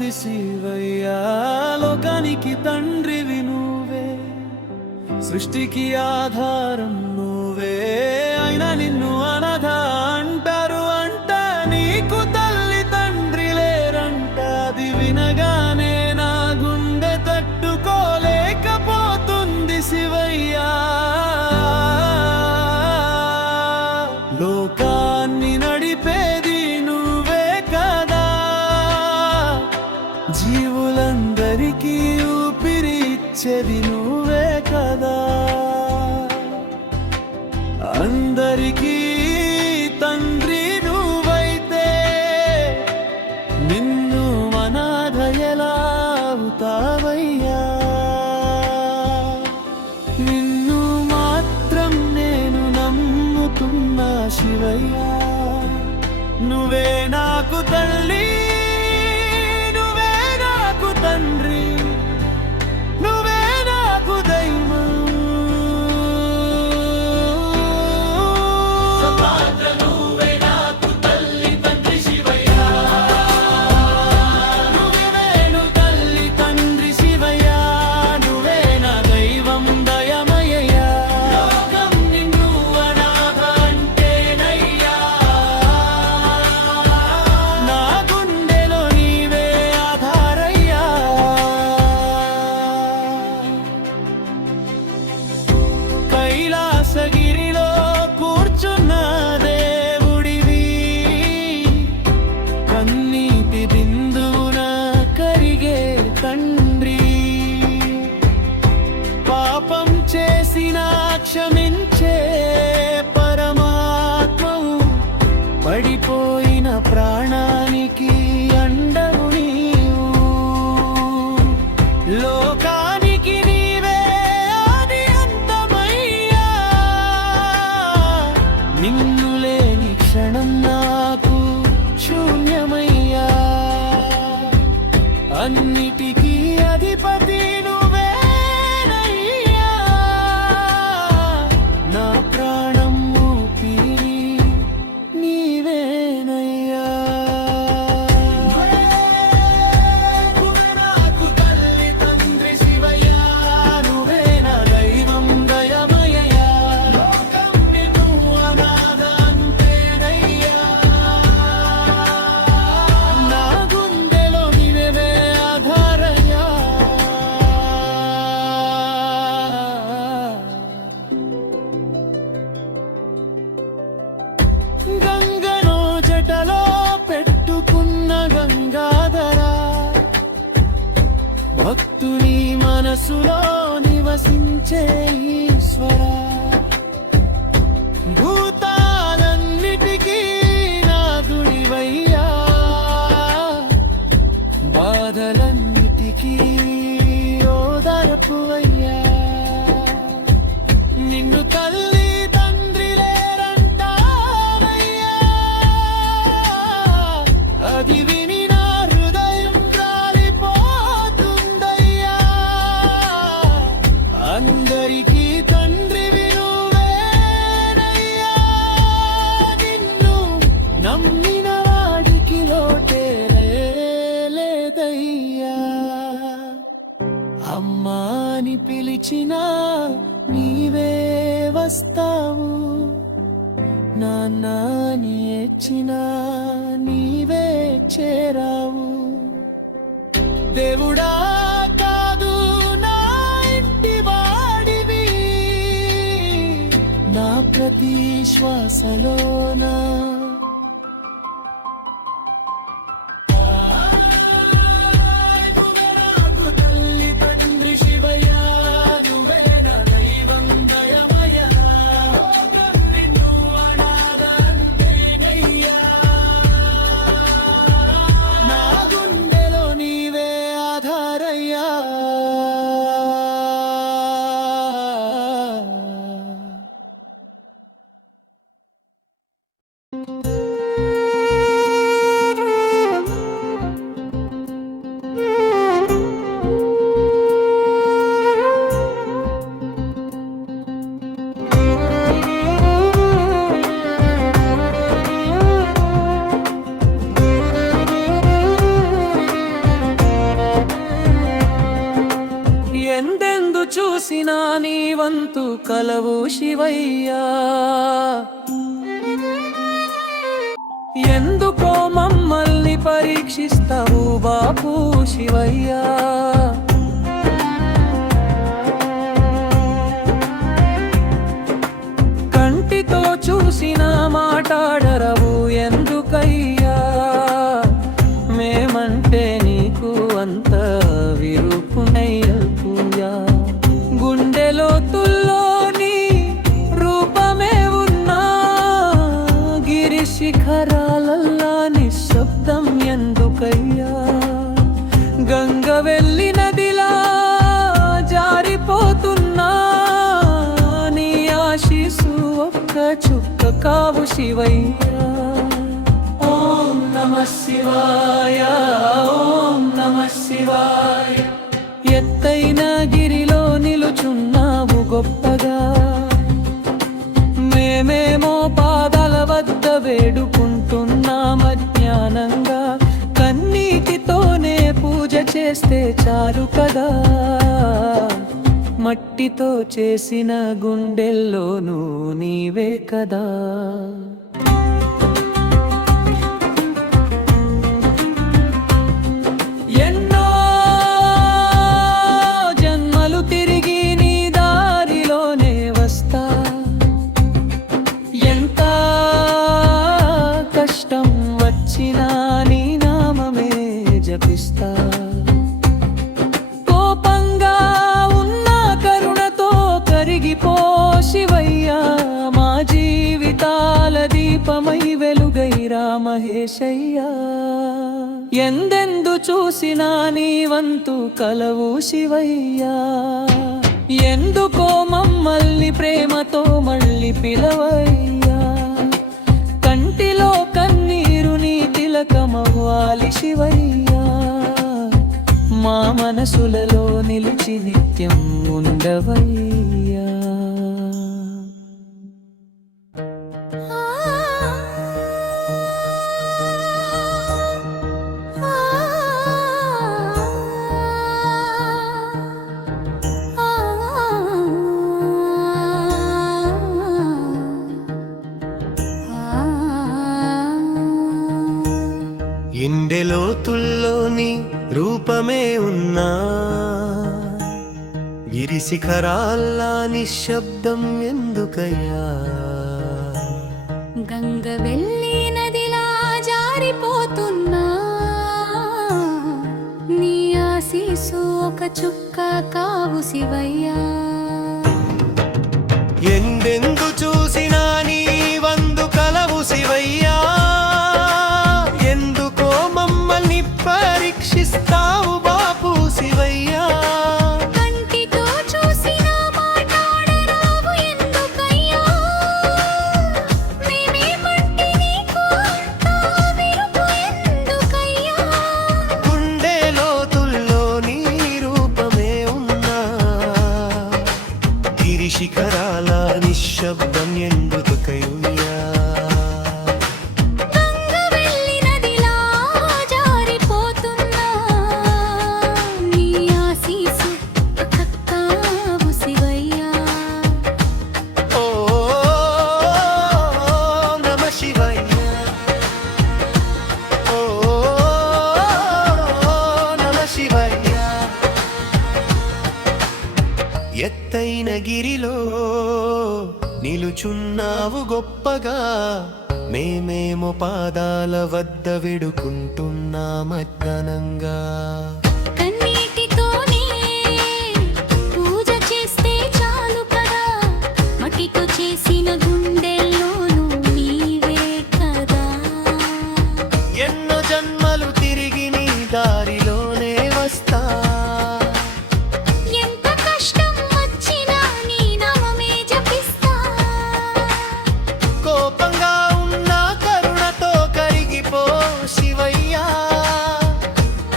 ఉంది శివయ్యా. లోకానికి తండ్రివి నువ్వే, సృష్టికి ఆధారం నువ్వే, అయినా నిన్ను అనాథ అంటారు అంట. నీకు తల్లి తండ్రి లేరంట, అది వినగానే నా గుండె తట్టుకోలేకపోతుంది శివయ్యా. లోకాన్ని నడిపేది నువ్వే కదా, జీవులందరికీ ఊపిరి ఇచ్చేది నువ్వే కదా. అందరికీ తండ్రి నువ్వైతే నిన్ను అనాథ ఎలా అవుతావయ్యా. నిన్ను మాత్రం నేను నమ్ముతున్నా శివయ్యా. నువ్వే నాకు తల్లి, నువ్వే నాకు తండ్రి, నువ్వే నాకు దైవం. నువ్వే నాకు తల్లి తండ్రి శివయ్యా, నువ్వేను తల్లి తండ్రి శివయ్యా, నువ్వే నా దైవం దయమయ్యా. లోకం నిన్ను అనాథ అంటేనయ్యా, నా గుండెలో నీవే ఆధారయ్యా. కైలాసగిరిలో కూర్చున్న దేవుడివి, కన్నీటి బిందువున కరిగే తండ్రి. పాపం చేసిన క్షమించే పరమాత్మవు, పడిపోయిన ప్రాణానికి అండవు నీవు. లోకానికి నీవే ఆది అంతమయ్యా, నిన్ను లేని క్షణం నాకు శూన్యమయ్యా. అన్నిటికీ అధిపతి నువ్వేనయ్యా, నా ప్రాణం ఊపిరి నీవేనయ్యా. నువ్వే నాకు తల్లి తండ్రి శివయ్యా, నువ్వే నా దైవం దయమయ్యా. లోకం నిన్ను అనాథ అంటేనయ్యా, నా గుండెలో నీవే ఆధారయ్యా. గంగను జటలో పెట్టుకున్న గంగాధరా, భక్తుని మనసులో నివసించే ఈశ్వరా. భూతాలన్నిటికీ నాథుడివయ్యా, బాధలన్నిటికీ ఓదార్పువయ్యా. నిన్ను తల్లి తండ్రి లేరంటావయ్యా, అది విని నా హృదయం కాలిపోతుందయ్యా. అందరికీ తండ్రివి నువ్వేనయ్యా, నిన్ను నమ్మిన వాడికి లోటే లేదయ్యా. అమ్మా అని పిలిచినా నీవే వస్తావు, నాన్న అని ఏడ్చినా నీవే చేరావు. దేవుడా కాదు నా ఇంటి వాడివి, నా ప్రతి శ్వాసలోనా. నువ్వే నాకు తల్లి తండ్రి శివయ్యా, నువ్వే నా దైవం దయమయ్యా. లోకం నిన్ను అనాథ అంటేనయ్యా, నా గుండెలో నీవే ఆధారయ్యా. చూసినా నీ వంతు కలవు శివయ్యా. ఎందుకో మమ్మల్ని పరీక్షిస్తావు బాపు శివయ్యా. కంటితో చూసిన మాట్లాడరవు ఎందుకయ్యా. మేమంటే నీకు అంత విరుపునయ్యా. గుండెలోతుల్లో నీ రూపమే ఉన్నా, గిరి శిఖరాలల్లా నిశ్శబ్దం ఎందుకయ్యా. గంగ వెళ్ళి నదిలా జారిపోతున్నా, నీ ఆశీసు ఒక్క చుక్క కావు శివయ్యా. ఓం నమః శివాయ, ఓం నమః శివాయ. ఎత్తైన గిరిలో నిలుచున్నావు గొప్పగా, మేమేమో పాదాల వద్ద వేడుకుంటున్నాం అజ్ఞానంగా. కన్నీటితోనే పూజ చేస్తే చాలు కదా, మట్టితో చేసిన గుండెల్లోనూ నీవే కదా. ఎన్నో జన్మలు తిరిగి నీ దారిలోనే వస్తా, ఎంత కష్టం వచ్చినా నీ నామమే జపిస్తా. కోపంగా ఉన్న కరుణతో కరిగిపో శివయ్యా. మా జీవితాల దీపమై వెలుగైరా మహేశయ్యా. ఎందెందు చూసినా నీ వంతు కలవు శివయ్యా. ఎందుకో మమ్మల్ని ప్రేమతో మళ్ళీ పిలవయ్యా. కంటిలో కన్నీరు నీ తిలకమవ్వాలి శివయ్యా. మా మనసులలో నిలిచి నిత్యం ఉండవయ్యా. ఎండెలోతుల్లో నీ రూపమే ఉన్నా, గిరి శిఖరాల్లా నిశ్శబ్దం ఎందుకయ్యా. గంగ వెళ్ళి నదిలా జారిపోతున్నా, నీ ఆశీసు ఒక చుక్క కావు శివయ్యా. ఎందెందు చూసినా నీ వందు కలవు శివయ్యా. ఎందుకో మమ్మల్ని పరీక్షిస్తావు బాపు శివయ్యా. కంటితో చూసినా మాట్లాడరావు ఎందుకయ్యా. మేమేమంటే నీకు అంత విరుపు ఎందుకయ్యా. గుండె లోతుల్లో నీ రూపమే ఉన్నా, గిరి శిఖరాల నిశ్శబ్దం ఎందుకయ్యా. గంగ వెళ్ళి నదిలా జారిపోతున్నా, నీ ఆశీసు ఒక కావు శివయ్యా. ఓ నమః శివాయ, ఓ నమః శివాయ. ఎత్తైన గిరిలో నిలుచున్నావు గొప్పగా, మేమేమో పాదాల వద్ద వేడుకుంటున్నామజ్ఞానంగా. కన్నీటితోనే పూజ చేస్తే చాలు కదా, మట్టితో చేసిన గుండెల్లోనూ నీవే కదా. ఎన్నో జన్మలు తిరిగి నీ దారిలోనే వస్తా, ఎంత కష్టం వచ్చినా నీ నామమే జపిస్తా. కోపంగా ఉన్న కరుణతో కరిగిపో శివయ్యా.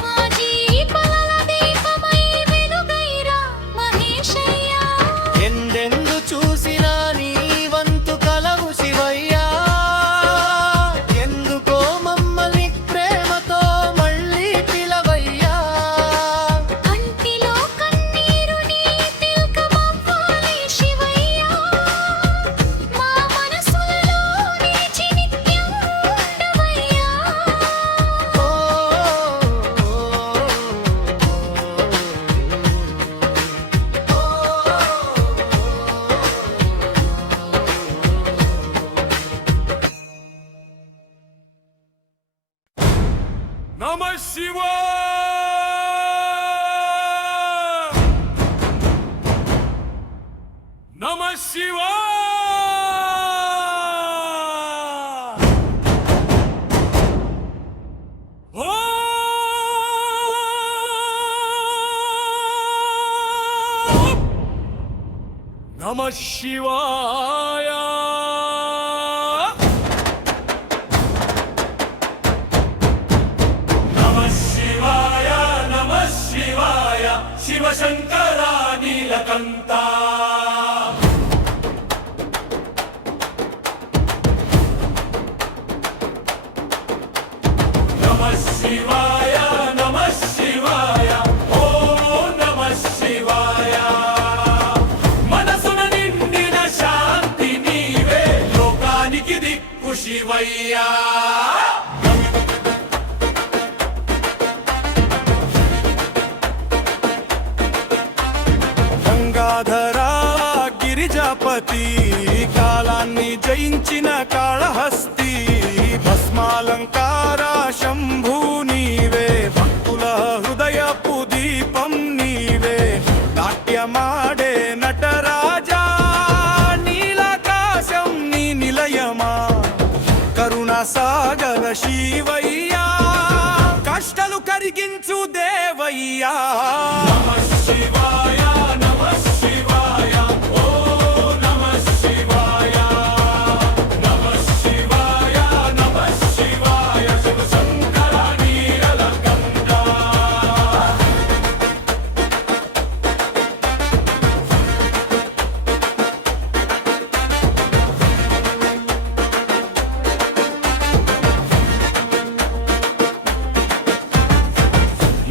మా జీవితాల దీపమై వెలుగైరా మహేశయ్యా. ఎందెందు చూసినా నీ వంతు కలవు శివయ్యా. ఎందుకో మమ్మల్ని ప్రేమతో మళ్ళీ పిలవయ్యా. నమ శివాయ నమ శివాయ నమ శివాయ శివశంకర నీలకంఠ నమ శివాయ నమ శివాయ ఓ నమ శివాయ మనసున నిండిన శాంతి నీవే లోకానికి దిక్కు శివయ్యా గంగాధరా గిరిజాపతి కాలాన్ని జయించిన కాళహస్తి భస్మాలంకార శంభూ నీవే భక్తుల హృదయపు దీపం నీవే నాట్యమాడే నటరాజా నీలాకాశం నీ నిలయమా కరుణ సాగర శివయ్యా కష్టాలు కరిగించు దేవయ్యా నమ శివాయ నమ శివాయ ఓ నమ శివాయ నమ శివాయ నమ శివాయ శివశంకర నీలకంఠ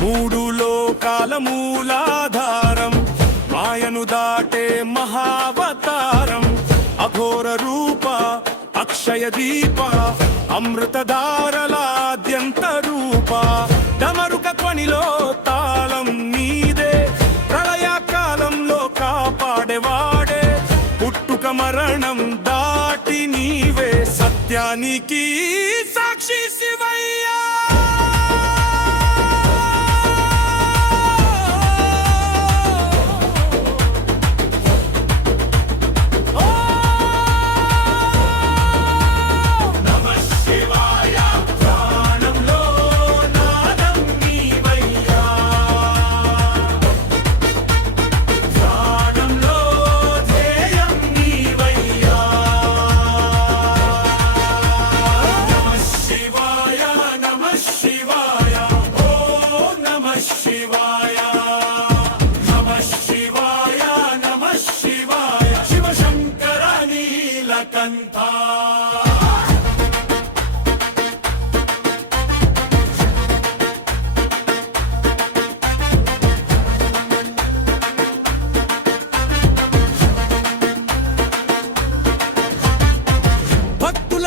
మూడు లోకాల మూలాధారం మాయను దాటే మహావతారం అఘోర రూప అక్షయ దీప అమృతధారలాద్యంత రూప డమరుక ధ్వనిలో తాళం నీదే ప్రళయకాలంలో కాపాడేవాడే పుట్టుక మరణం దాటి నీవే సత్యానికి సాక్షి శివయ్యా శివాయ నమ శివాయ నమ శివాయ శివశంకర నీలకంఠ భక్తుల